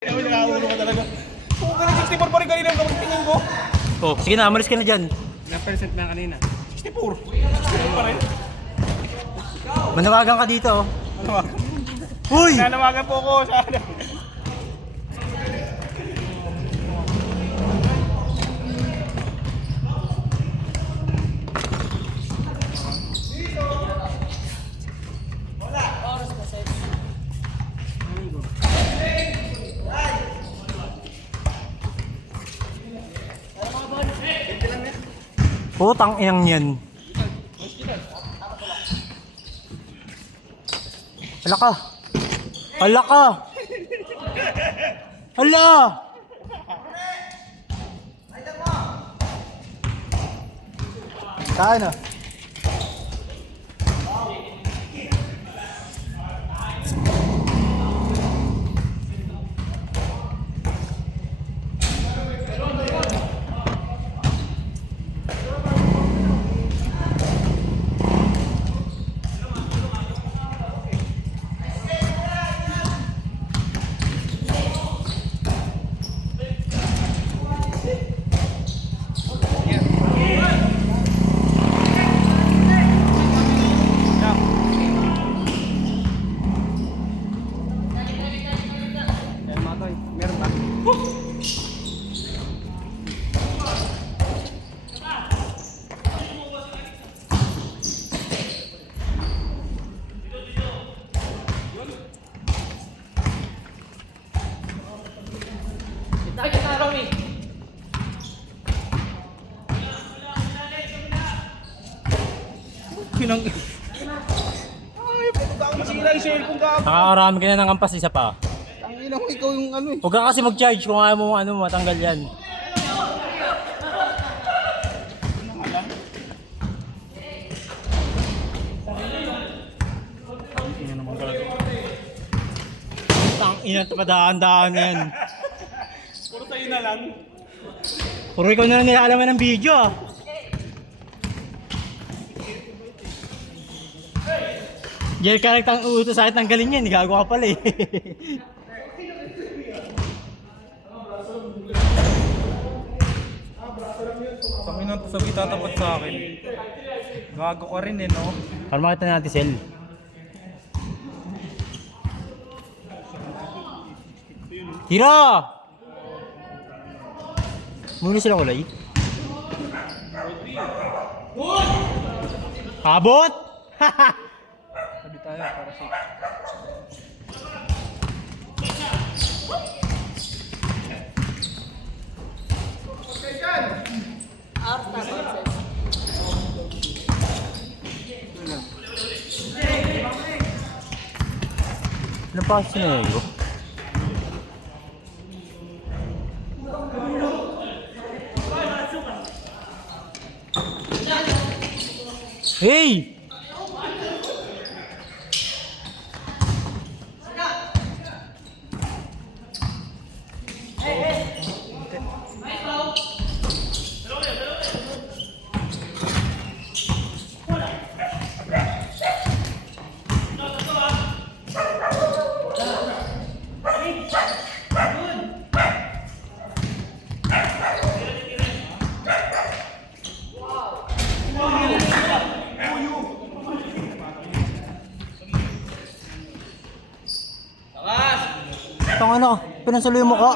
Ay, nakaulo ka talaga. Kung ka 64 pa rin kanina kapag tingin ko. Oh, sige na, amalis ka na dyan. Ilang percent na kanina? 64. 64 pa rin. Manawagan ka dito. Oh. Nanawagan. Uy! Nanawagan po ko sa ano. Putang inang yan. Hala ka. Hala ka. Hala. Saan na? Meron ba? Pinang... Ay, puto ako masira yung cellphone ka. Nakakarami ka na ng kampas, isa pa. Ang ina mo ikaw yung ano eh. Huwag ka kasi mag-charge kung ayaw mo ano, matanggal yan. Tang ina, padaan-daan yan. Puro sa'yo na lang. Puro ikaw na lang nilalaman ng video ah. Diyan ka nagtang utos sa akin tanggalin yan, gago ka pala eh. Tangin ang sabi tatapat sa akin. Gago ka rin eh, no? Para makita natin sel. Tira! Muna sila kulay. Abot! Sabi tayo para sa... Ano pa kasi na yun? Hey! Itong ano, pinansuloy mo ko.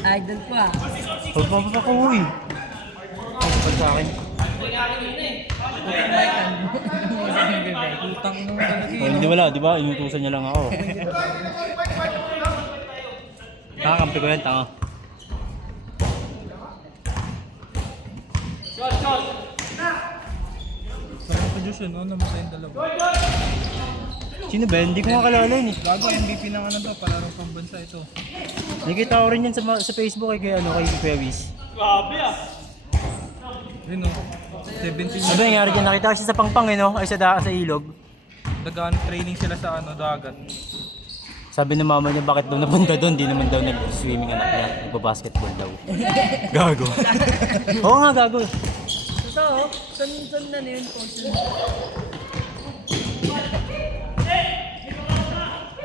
Idol ko ah. Pagpapapa ko uy. Ay, kapag sa akin. Utang nung talaga Oh, hindi wala, di ba? Inutusan niya lang ako. Nakakampi ko yan, tanga. Parang pa Diyos yun, no? Namatay yung dalawa. Sino ba? Hindi ko nga kalala yun eh. Gago, MVP ng ano to, palarong pambansa ito. Nakikita ko rin yan sa Facebook kay ano, kay Kuya Wiz. Grabe ah. Yun no, 17 Ano ba nangyari dyan? Nakita ko siya sa pangpang eh no? Ay sa ilog. Dagaan training sila sa ano, dagat. Sabi ng mama niya bakit daw napunta doon, di naman daw nag-swimming anak niya, nagba-basketball daw. Gago. Oo nga gago. Ito, sun na yun po.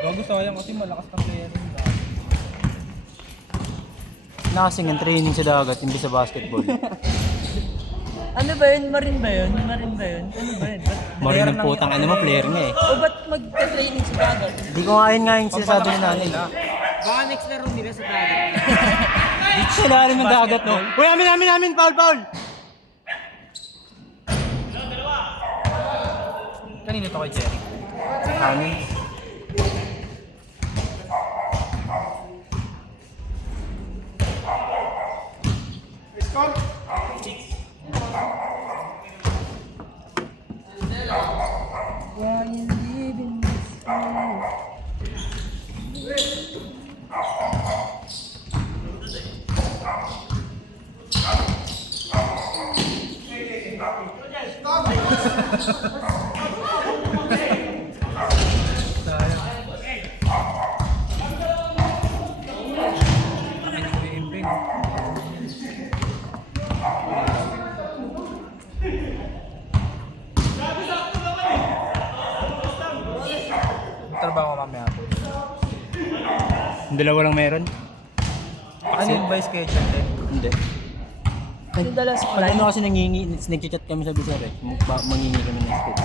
Gago sayang kasi malakas na player yun. Nakasing ang training sa dagat, hindi sa basketball. Ano ba yun? Marin ba yun? Marin ba yun? Ano ba yun? Marin ng putang ano mo, player nga eh. O ba't magka-training sa dagat? Hindi ko nga yun nga yung sinasabi ni nanay. Baka next laro nila sa dagat. Dito sa lalim ng dagat, no? Uy, amin! Foul! Kanino to kay Jerry? Amin. Why you leaving me so? May trabaho mamaya po. Yung dalawa lang meron? Ano yung by schedule din? Hindi. Yung dala sa Pag ano kasi nag-chat kami sa Bizarre, mangingi kami ng skate.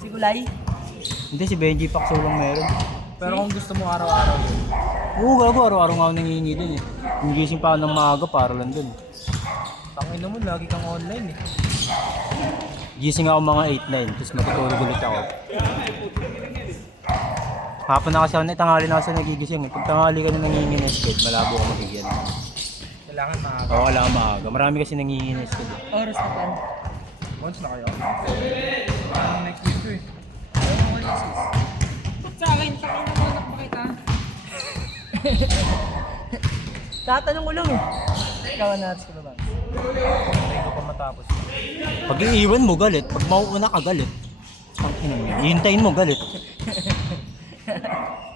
Si Kulay? Hindi, si Benji Pakso lang meron. Pero kung gusto mo araw-araw yun. Oo, gago, araw-araw nga ako nangingi dun eh. Nagising pa ako ng maaga para lang dun. Tangina mo, lagi kang online eh. Gising ako mga 8-9, tapos matutulog ulit ako. Hapon na kasi ako, tanghali na kasi nagigising. Pag tanghali ka na nangingi ng skate, malabo ka magigyan. Kailangan maaga. Oo, wala kang maaga. Marami kasi nangingi ng skate. Oras na pan. Once na kayo. Next week ko eh. Sa akin, takin na anak pa kita. Tatanong ko lang eh. Ikaw na natin sa baba. Hindi ko pa matapos. Pag iiwan mo, galit. Pag mauuna ka, galit. Ang ina mo, ihintayin mo, galit.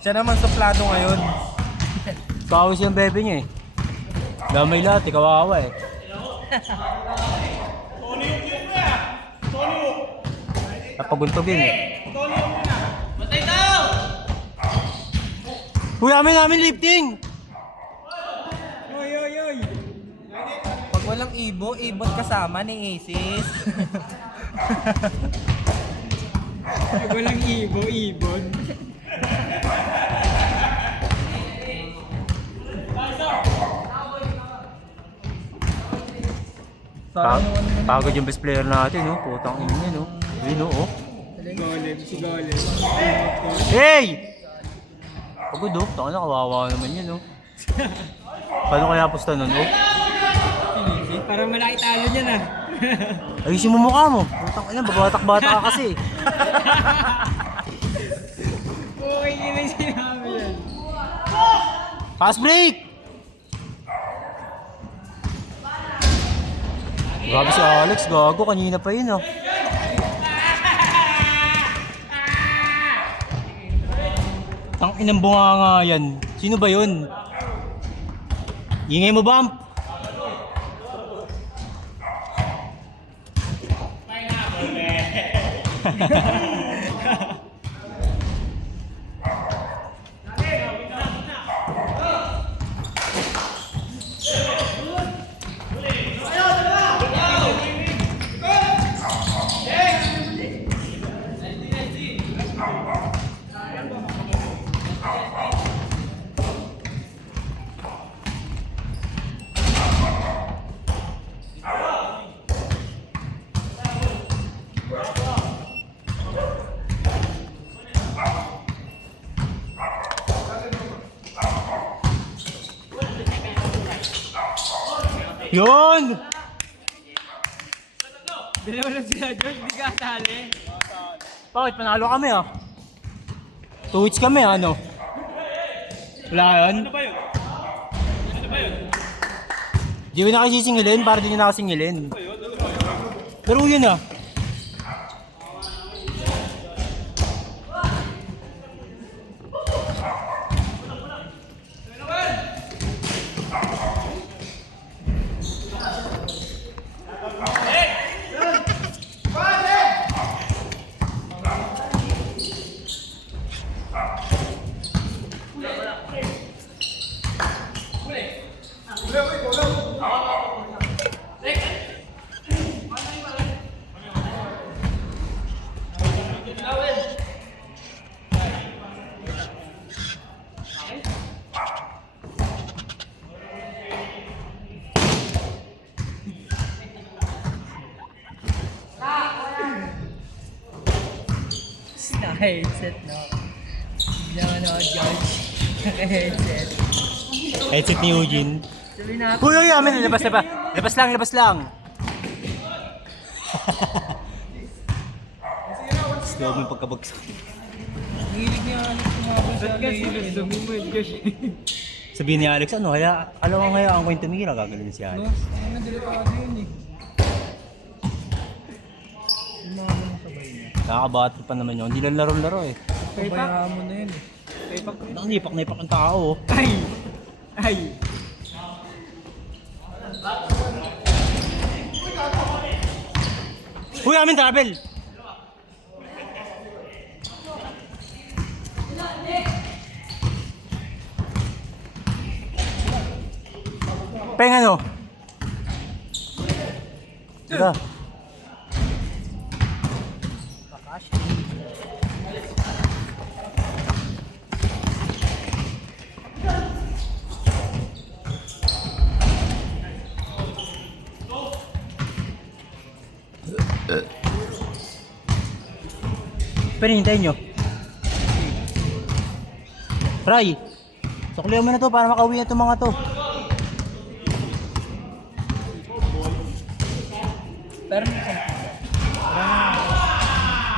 Siya naman suplado ngayon. Kawis yung bebe niya eh. Damay lahat, kawawa eh. Napaguntog yun eh. Uy, amin lifting! Pag walang ibo, ibot kasama ni Aces. Walang ibon. Pagod yung best player natin, no? Putang ina niya, no? Ayun, no? Oh. Golem. Hey! Pagod, oh. Taka na, kawawa naman yun, no? Paano kaya pusta nun, oh? Parang malaki talo niya na. Ayusin mo mukha mo. Putang ina, babatak-bata ka kasi. Okay, yun ang sinabi yan. Fast break! Grabe si Alex, gago. Kanina pa yun, oh. Tang inang bunga nga yan. Sino ba yun? Ingay mo, Bump! Yun! Dalawa lang sila, George. Hindi ka atali. Bakit? Panalo kami, ah. 2 hits kami, ano? Wala yun? Ano ba yun? Di ko na kasi singilin, para di nyo na kasingilin. Pero yun, ah. Naka-headset, no? Hindi naman ako judge. Naka-headset. Headset ni Eugene. Sabi na ako. Uy, uy, amin, labas na ba? Labas lang, labas lang. Slow mo yung pagkabagsak. Hilig niya Alex tumabol sa Alex. Sabihin ni Alex, ano, kaya, alam mo kaya ang kwento tumigil, gagaling si No, Alex. ang delikado yun eh. Umama ng sabay niya. Nakakabato pa naman yun, hindi lang laro-laro eh. Pabayaan mo na yun eh. Nipak-nipak ang tao. Ay! Ay! Uy, amin travel! Peng ano? Diba? Pero hintayin nyo. Ray, suklihan mo na to para makauwi na itong mga to. Pero nasaan?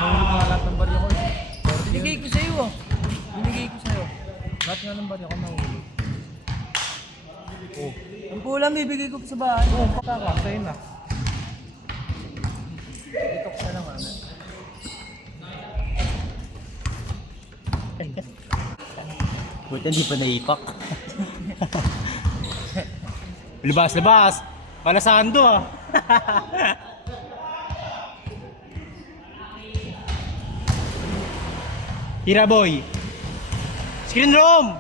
Nahulog nga lahat ng barya ko eh. Binigay ko sa'yo ah. Binigay ko sa'yo. Lahat nga ng barya ko nahulog. Ang pulang bibigay ko sa bahay. Oo, pakaka, sa'yo na. Dito ko na lang ano. Buti hindi pa naipak. Labas, labas! Palasando ah! Tira boy! Screen room!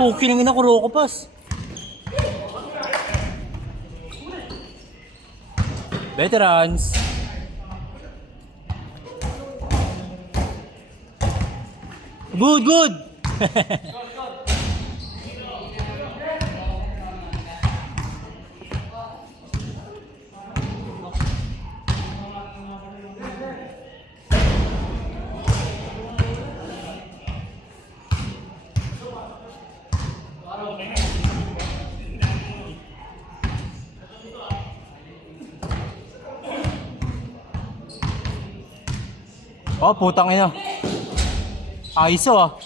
Puki nang ina ko Rocco Pass. Veterans. Good, good. Oh, putang ina. Ayos ah.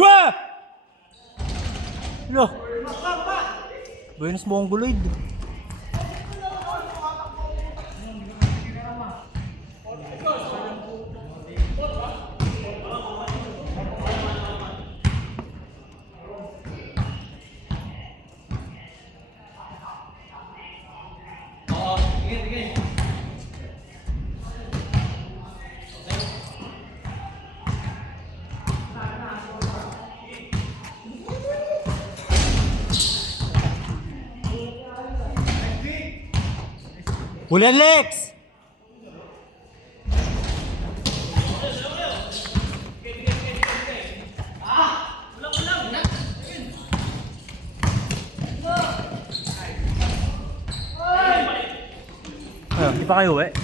Wah! Lo. Buenos Mongoloid. Hulihan Lex! Di pa kayo uwi?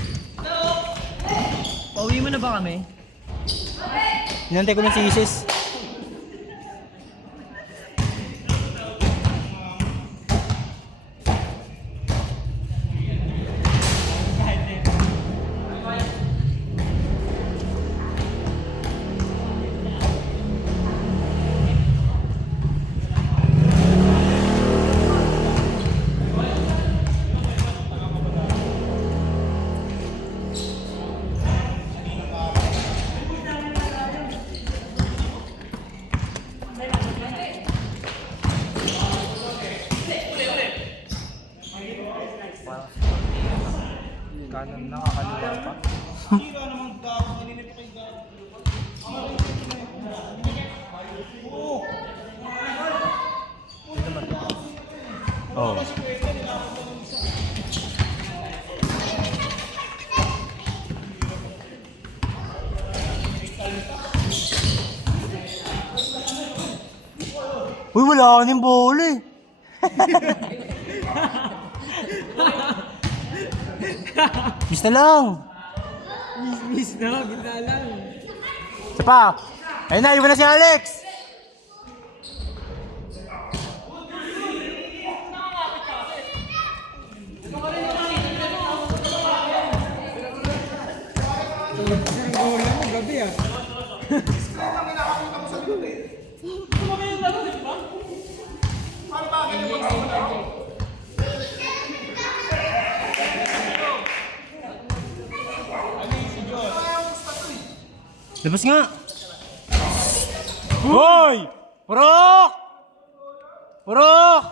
Pauwi mo na ba kami? Hinantay ko lang si Isis. Oo. Uy, wala ka ng bola eh. Miss na lang. Miss na, ganda lang. Isa pa. Ayun na, iwan na si Alex. Isang goal lang mo, gabi ah. Labas nga. Hoy! Purok! Purok!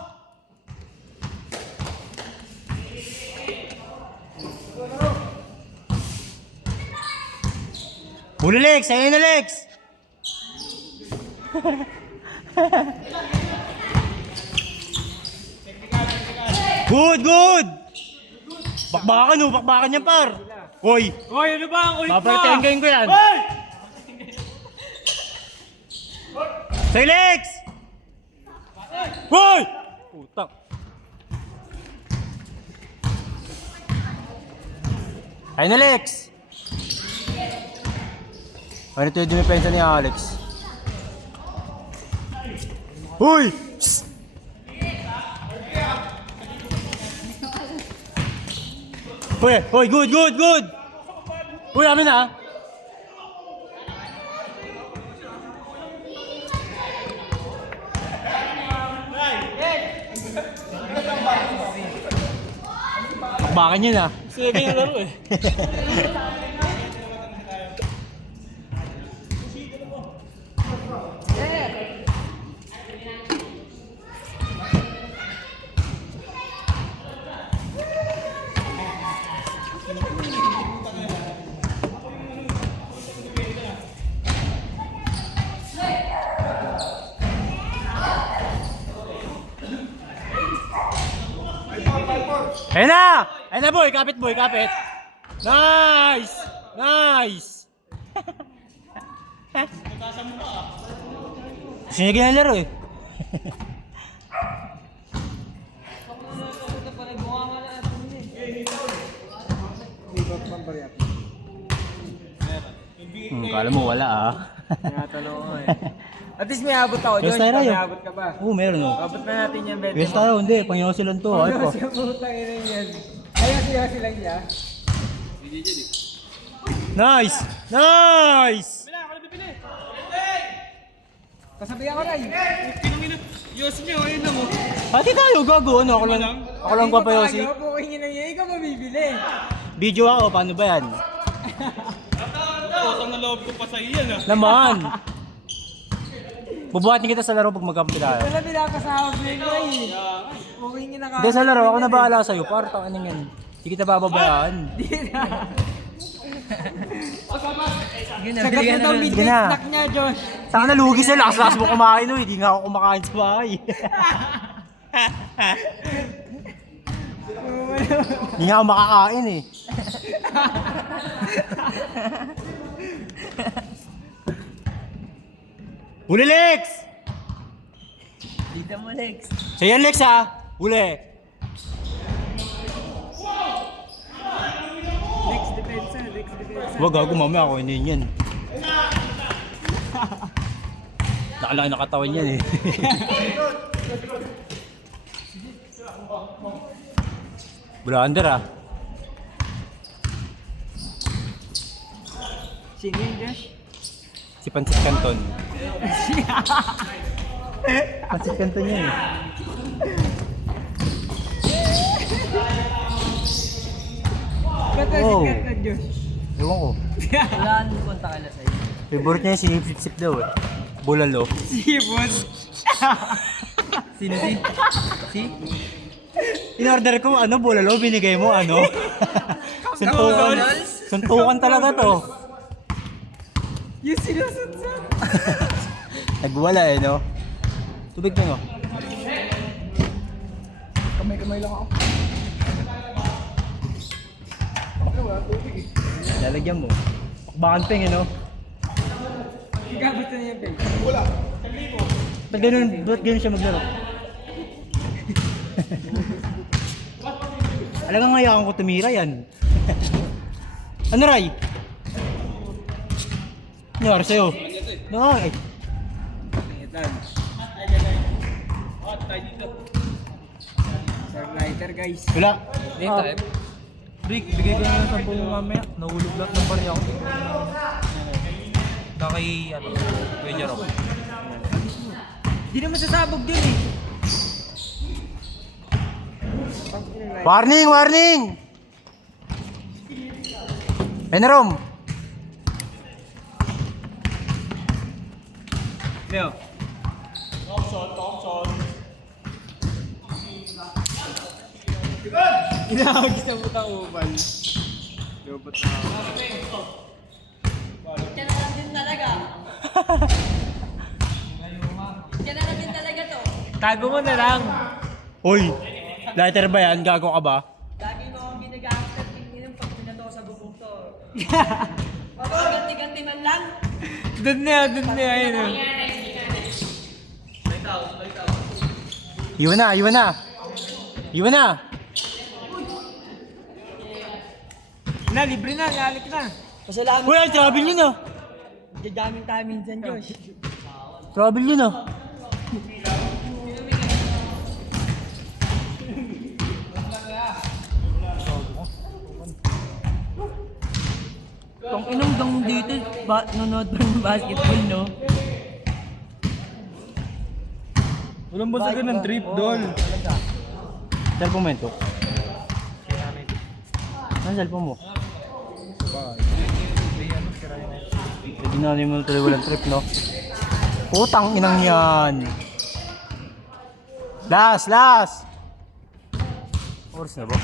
Huli Lex! Ayun na Lex! Good! Good! Bakbakan oh! Bakbakan yan par! Hoy! Hoy, ano ba ang ulit mo? Papartengayin ko yan! Say Lex! Hoy! Putak! Ayun na Lex! Ano ito yung dumipensa ni Alex? Hoy! Psst! Hoy! Hoy! Good! Good! Good! Hoy! Amin na! Bakbakan yun ah. Sige, ganyan laro eh. Ayun na! Ayun na boy! Kapit boy! Kapit! Nice! Nice! Gusto niya ginalaro eh. Kala mo wala ah. Tinatanong ko eh. At least may abot ako, Yes, Josh. tayo. May abot ka ba? Oo, meron oh. Abot na natin yan, Beto. Yes tayo, hindi. Pangyaw silang to. Ay po. Siya putang ina yan. Ayaw siya niya. Nice! Nice! Kasabihan ko lang. Yossi niyo, ayun na mo. Pati tayo, gago. Ano, ako lang papayosi. Bukingin na niya, ikaw mabibili. Video ako, paano ba yan? Utang na loob ko pa sa iyan ah. Naman! Bubuhatin kita sa laro pag magkampi tayo. Wala pinapasahod mo yun eh. Bukingin na ka. Hindi sa laro, ako na bahala sa'yo. Para tangan yan. Hindi kita bababayaan. Sagat mo daw Sige midnight na. snack niya, Josh. Saka nalugi sa lakas mo kumain oh. Hindi nga ako kumakain sa bahay. Hindi nga ako makakain eh. Huli Lex! Dito mo, Lex. So yan Lex ha. Huli. Lex depensa, Lex depensa. Huwag gago mamaya ako hindi yan. Nakalaki na katawan yan eh. Blunder ah. Sino yun, Josh? Si Pansit Canton. Pansit Canton yan eh. Ba't Oh. si Canton, Josh? Ewan ko. Wala nang konta kala sa'yo. Favorite niya yung sinipsip daw eh. Bulalo. Sipon. Sino si? Si? In-order ko ano, bulalo, binigay mo ano. Suntukan. Suntukan talaga to. Yung sinusunod. Nagwala eh no. Tubig mo no. kamay-kamay lang ako. Wala tubig eh. Lalagyan mo. Bakanteng, no? Gabot na yan, babe. Wala. Ba't ganun siya maglaro? Alam nga ngayon ko tumira yan. Ano, Ray? Nangyari sa'yo? No, ay. Lighter, guys. Wala. Rick, bigay ko na ng 10 mamaya. Nahulog lahat ng barya ko. Kay, Kuya Jerome. Di naman sasabog din eh. Warning! Warning! Venerom! Leo. Inahag sa butang ubal. Lobot na. Diyan na lang din talaga. Diyan na lang din talaga to. Tago mo na lang. Uy! Lighter ba yan? Gago ka ba? Lagi mo akong ginagamit at tingin pag pinato sa bubong to. Ganti-ganti man lang. Doon na yun. Oh. Iwan na! Iwan na! Iwan na! Na, libre na, lalik na. Pasalamat Uy! Ay, travel yun ah! gagamit tayo minsan, Josh. Travel yun ah! Kung inong dong dito, nanonood pa ng basketball, no? Walang basagan ng trip, Dol. Cellphone mo yun to? Ano cellphone mo? Pwede na rin mo tuloy walang trip, no? Putang inang yan! Last! Last! Oras na ba?